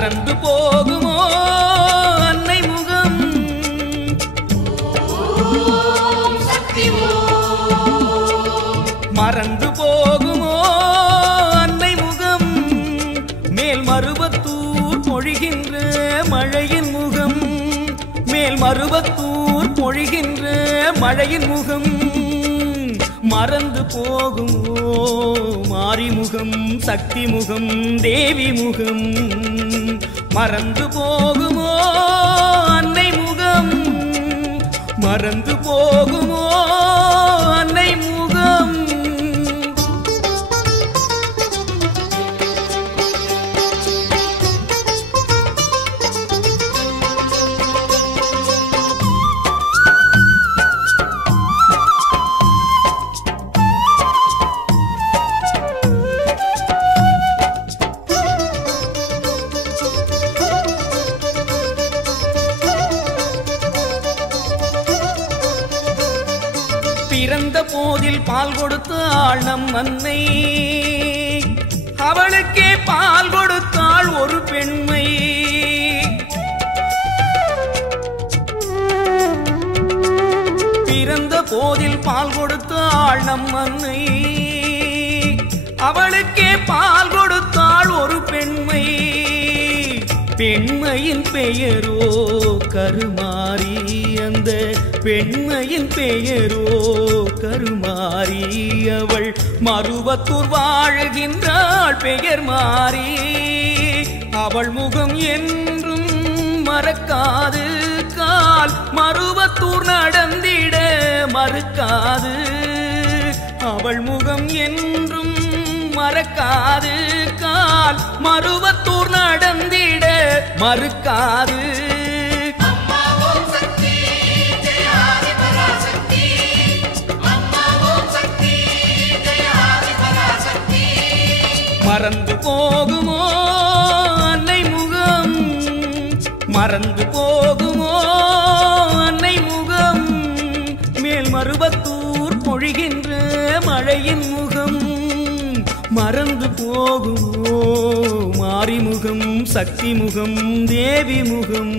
மறந்து போகுமோ அன்னை முகம் மறந்து போகுமோ அன்னை முகம் மேல் மருவத்தூர் பொழிகின்ற மழையின் முகம் மேல் மருவத்தூர் பொழிகின்ற மழையின் முகம் மறந்து போகுமோ மாரிமுகம் சக்தி முகம் தேவி முகம் மறந்து போகுமோ அன்னை முகம் மறந்து போகுமோ அன்னை முகம் பிறந்த போதில் பால் கொடுத்தாள் நம் அன்னை அவளுக்கே பால் கொடுத்தாள் ஒரு பெண்மை பிறந்த போதில் பால் கொடுத்தாள் நம் அன்னை அவளுக்கே பால் கொடுத்தாள் ஒரு பெண்மை பெண்மையின் பெயரோ கருமாரி அந்த பெண்மையின் பெயரோ கருமாரி அவள் மருவத்தூர் வாழுகின்றாள் பெயர் மாறி அவள் முகம் என்றும் மறக்காது கால் மருவத்தூர் நடந்திட மறுக்காது அவள் முகம் என்றும் மறக்காது கால் மருவத்தூர் நடந்திட மறுக்காது மறந்து போகுமோ அன்னை முகம் மறந்து போகுமோ அன்னை முகம் மேல் மருவத்தூர் பொழிகின்ற மழையின் முகம் மறந்து போகுமோ மாரிமுகம் சக்தி முகம் தேவி முகம்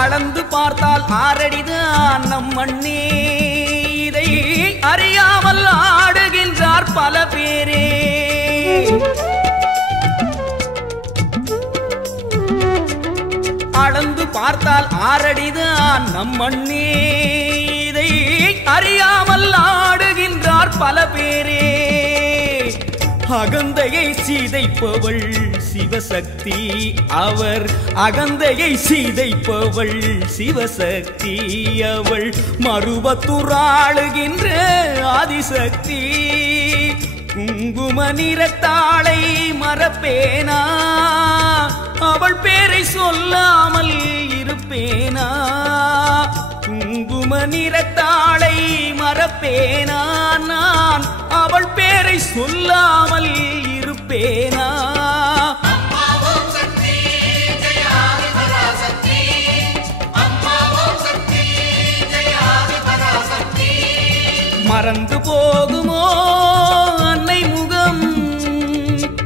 அளந்து பார்த்தால் ஆறடிதான் நம் மண்ணே இதை அறியாமல் ஆடுகின்றார் பல பேரே அளந்து பார்த்தால் ஆறடிதான் நம் மண்ணே இதை அறியாமல் ஆடுகின்றார் பல பேரே அகந்தையை சீதைப்பவள் சிவசக்தி அவர் அகந்தையை சீதைப்பவள் சிவசக்தி அவள் மருவத்தூர் ஆளுகின்ற ஆதிசக்தி குங்கும நிறத்தாளை மறப்பேனா அவள் பேரை சொல்லாமல் இருப்பேனா குங்கும நிறத்தாளை மறப்பேனா நான் அவள் பேரை சொல்லாமல் இருப்பேனா மறந்து போகுமோ அன்னை முகம்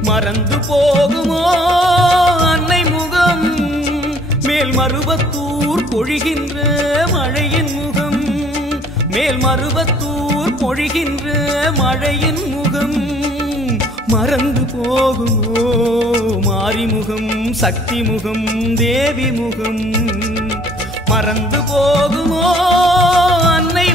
மறந்து போகுமோ அன்னை முகம் மேல் மருவத்தூர் பொழிகின்ற மழையின் முகம் மேல் மருவத்தூர் பொழிகின்ற மழையின் முகம் மறந்து போகுமோ மாரிமுகம் சக்தி முகம் தேவி முகம் மறந்து போகுமோ அன்னை